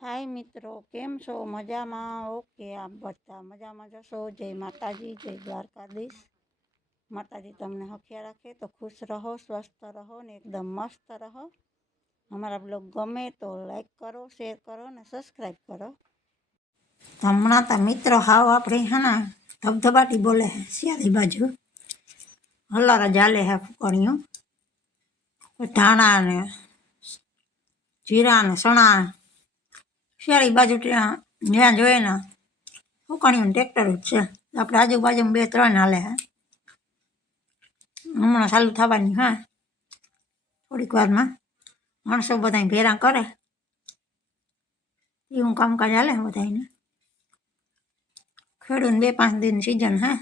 હાય મિત્રો, કેમ છો? મજામાં? ઓકે, આપ બધા મજામાં જશો જય માતાજી, જય દ્વારકાધીશ. માતાજી તમને હખ્યા રાખે તો ખુશ રહો, સ્વસ્થ રહો ને એકદમ મસ્ત રહો. અમારા બ્લોગ ગમે તો લાઈક કરો, શેર કરો ને સબસ્ક્રાઈબ કરો. હમણાં તો મિત્રો હાવ આપણે હા ધબધબાટી બોલે શિયાળી બાજુ. હલારા જાલે હે ફૂકણીઓ. ધાણા ને જીરા ને સણા શિયાળી બાજુ ત્યાં જ્યાં જોઈએ ને ફૂકણીયું ટ્રેક્ટર જ છે. આપણે આજુબાજુમાં બે ત્રણ હાલે, હે. હમણાં ચાલુ થવાની, હા. થોડીક વારમાં માણસો બધા ભેરા કરે. એવું કામકાજ હાલે બધાને ખેડૂત બે પાંચ દિન સિઝન હે.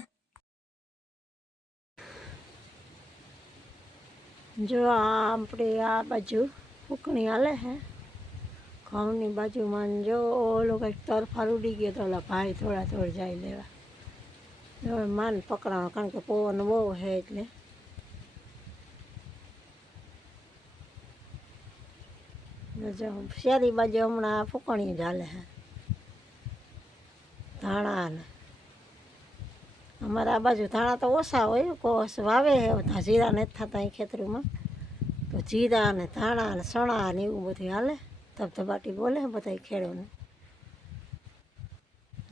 જો આપણે આ બાજુ ફૂકણી હાલે, હે. ઘઉંની બાજુમાં જો ઓલો કંઈક તરફાર ઉડી ગયો તો ઓલા ભાઈ થોડા થોડ જાય લેવા. માન પકડાણો કારણ કે પવન બહુ છે એટલે. શેરી બાજુ હમણાં ફૂકણી જ હાલે છે. ધાણા ને. અમારા આ બાજુ ધાણા તો ઓછા હોય, કોસ વાવે છે જીરા નથી થતા અહીં ખેતરીમાં. તો જીરા ને ધાણા ને સણા ને એવું બધું હાલે. ધબધબાટી બોલે બધા ખેડૂને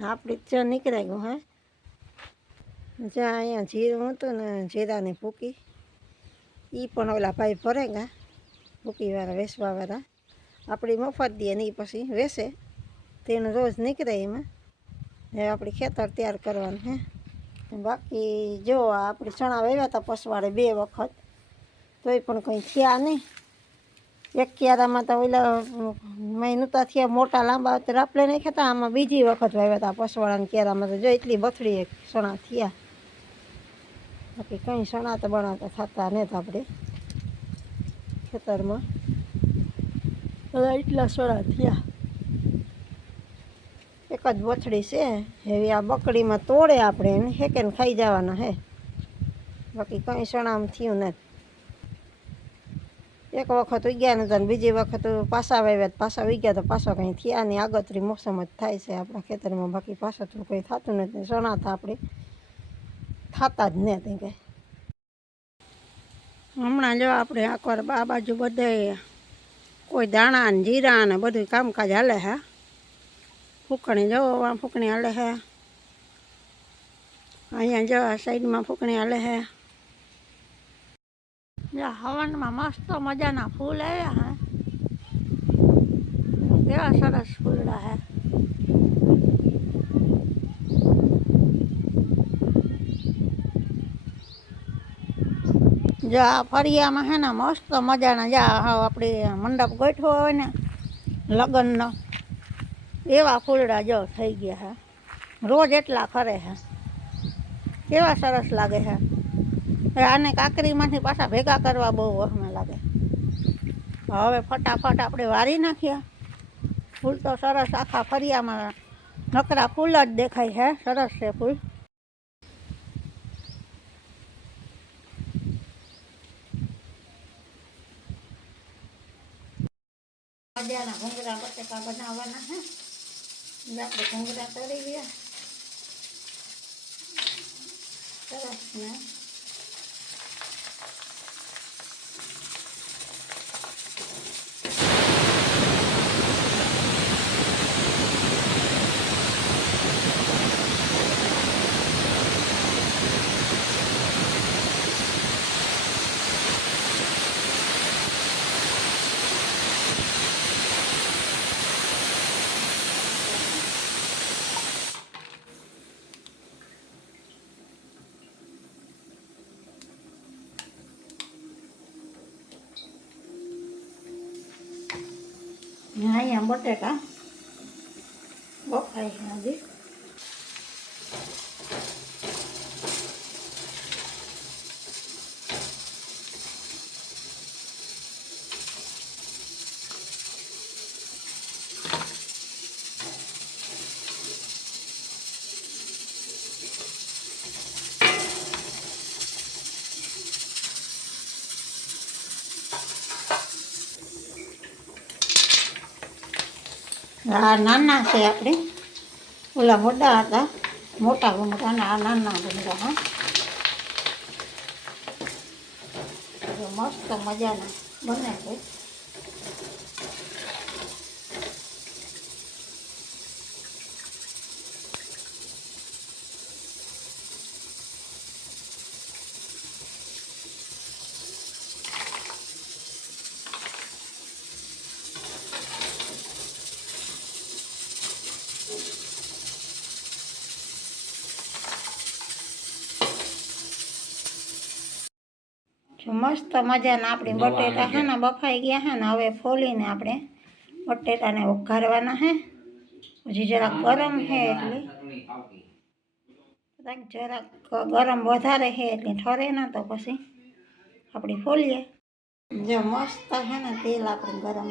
આપણી જ નીકળાઈ ગયું હે જ્યાં અહીંયા જીરું હતું ને જીરાની ભૂકી એ પણ ઓલા ભાઈ ભરે ગયા ભૂકીવાળા વેચવાવાળા આપણી મફત દે ને એ પછી વેચે તેનું રોજ નીકળે એમાં એ આપણી ખેતર તૈયાર કરવાનું હે બાકી જો આ આપણે ચણા વાવ્યા હતા પસવાડે બે વખત તોય પણ કંઈ થયા નહીં એક ક્યારામાં તો ઓલા મહિનુતા થયા મોટા લાંબા તો રાપલે નહીં ખેતા, આમાં બીજી વખત વાવ્યા હતા પસવાળાના ક્યારામાં તો જો એટલી બથડી સણા થયા. બાકી કંઈ સણા તો બનાવતા થતા નહીં આપણે ખેતરમાં. બધા એટલા સણા થયા. એક જ બથડી છે એવી આ બકડીમાં તોડે આપણે, એને હેકેને ખાઈ જવાના હે. બાકી કંઈ સણામ થયું નથી. એક વખત ઉગ્યા નતા ને બીજી વખત પાછા વાવ્યા પાછા ઉગ્યા તો પાછો કંઈ થયા નહીં. આગતરી મોસમ જ થાય છે આપણા ખેતરમાં. બાકી પાછો તો કંઈ થતું નથી. સોના તો આપણે થતા જ નથી કંઈ. હમણાં જો આપણે આખવાર આ બાજુ બધે કોઈ દાણા ને જીરા ને બધું કામકાજ હાલે હે. ફૂકણી જો આ ફૂકણી હાલે હે. અહીંયા જો સાઈડમાં ફૂકણી હાલે હે. હવનમાં મસ્ત મજાના ફૂલ આવ્યા હે. કેવા સરસ ફૂલડા હે. જો ફરિયામાં હે ને મસ્ત મજાના, જા હા આપણે મંડપ ગોઠવો હોય ને, લગ્નનો. એવા ફૂલડા જો થઈ ગયા હે. રોજ એટલા ખરે હે. કેવા સરસ લાગે છે આને કાકરીમાંથી પાછા ભેગા કરવા બહુ વહમે લાગે. હવે ફટાફટ આપણે વારી નાખ્યા. ફૂલ તો સરસ આખા ફરિયામાં નકરા ફૂલ જ દેખાય છે સરસ છે ફૂલ. મજાના ઘૂંઘરા બટેકા બનાવવાના હે. આપણે ઘૂંઘરા કરી ગયા સરસ ને. અહીંયા બટેકા બફાઈ હજી. આ નાના છે આપણે ઓલા મોટા હતા. મોટા ભૂંગળા ને આ નાના ભૂંગળા હા. મસ્ત મજાના બને છે. મસ્ત મજાના આપણી બટેટા હે ને બફાઈ ગયા હે ને હવે ફોલીને આપણે બટેટાને વઘારવાના હે. પછી જરાક ગરમ હે એટલે. જરાક જરાક ગરમ વધારે હે એટલે ઠરે ના તો પછી આપણે ફોલીએ. જો મસ્ત હે ને તેલ આપણે ગરમ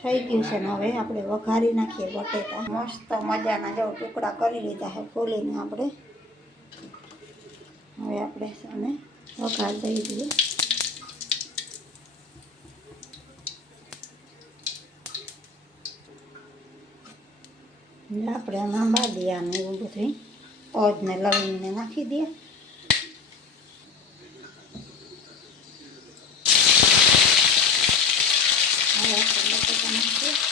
થઈ ગયું છે ને હવે આપણે વઘારી નાખીએ બટેટા. મસ્ત મજાના જો ટુકડા કરી લીધા છે ફોલીને આપણે. હવે આપણે અને દઈ દઈએ એટલે આપણે આમાં બાદિયા ને એવું બધું પદ ને લવીને નાખી દઈએ. હવે આપણે નાખીએ.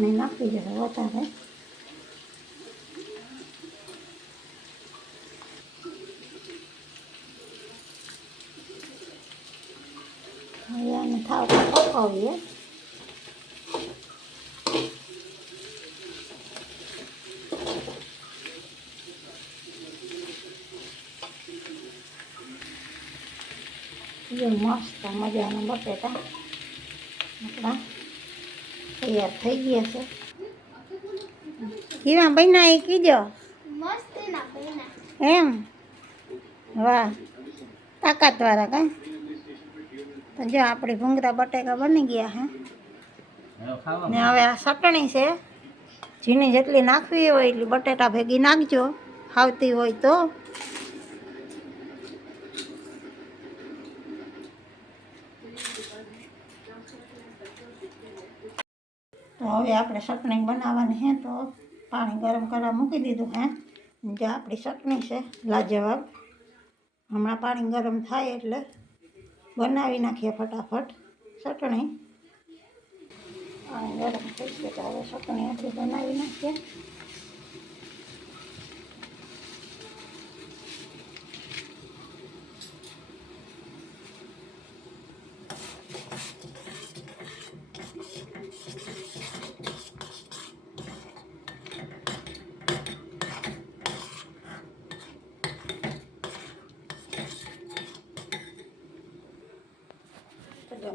ચટણી નાખી જશે વધારે પકાવીએ મસ્ત મજાના બટેટા આપણા તૈયાર થઈ ગયા છે. કીવા બન્યા એ કીજો. મસ્ત ના પૈના એમ? વાહ. તાકાતવાળા કાંઈ? તો જો આપણી ભૂંગરા બટેકા બની ગયા હે. ને હવે આ ચટણી છે. જીની જેટલી નાખવી હોય એટલી બટેટા ભેગી નાખજો. ખાવતી હોય તો. તો હવે આપણે ચટણી બનાવવાની છે તો પાણી ગરમ કરવા મૂકી દીધું હે. જે આપણી ચટણી છે લાજવાબ. હમણાં પાણી ગરમ થાય એટલે બનાવી નાખીએ ફટાફટ ચટણી. પાણી ગરમ થઈ ગયું તો ચટણી આપણી બનાવી નાખીએ.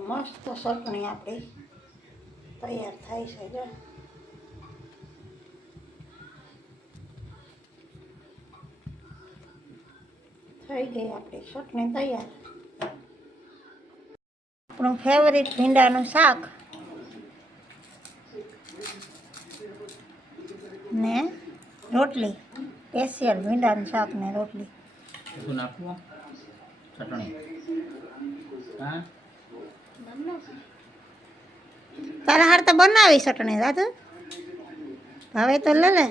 મસ્ત ચટણી આપણી. તૈયાર થાય છે જો. થઈ ગઈ આપણી ચટણી તૈયાર. આપણું ફેવરિટ ભીંડાનું શાક. ને રોટલી સ્પેશિયલ ભીંડાનું શાક ને રોટલી. નાખવું? ચટણી. હા? તારા હાર તો બનાવી ચટણી દાદુ. હવે તો લે લે.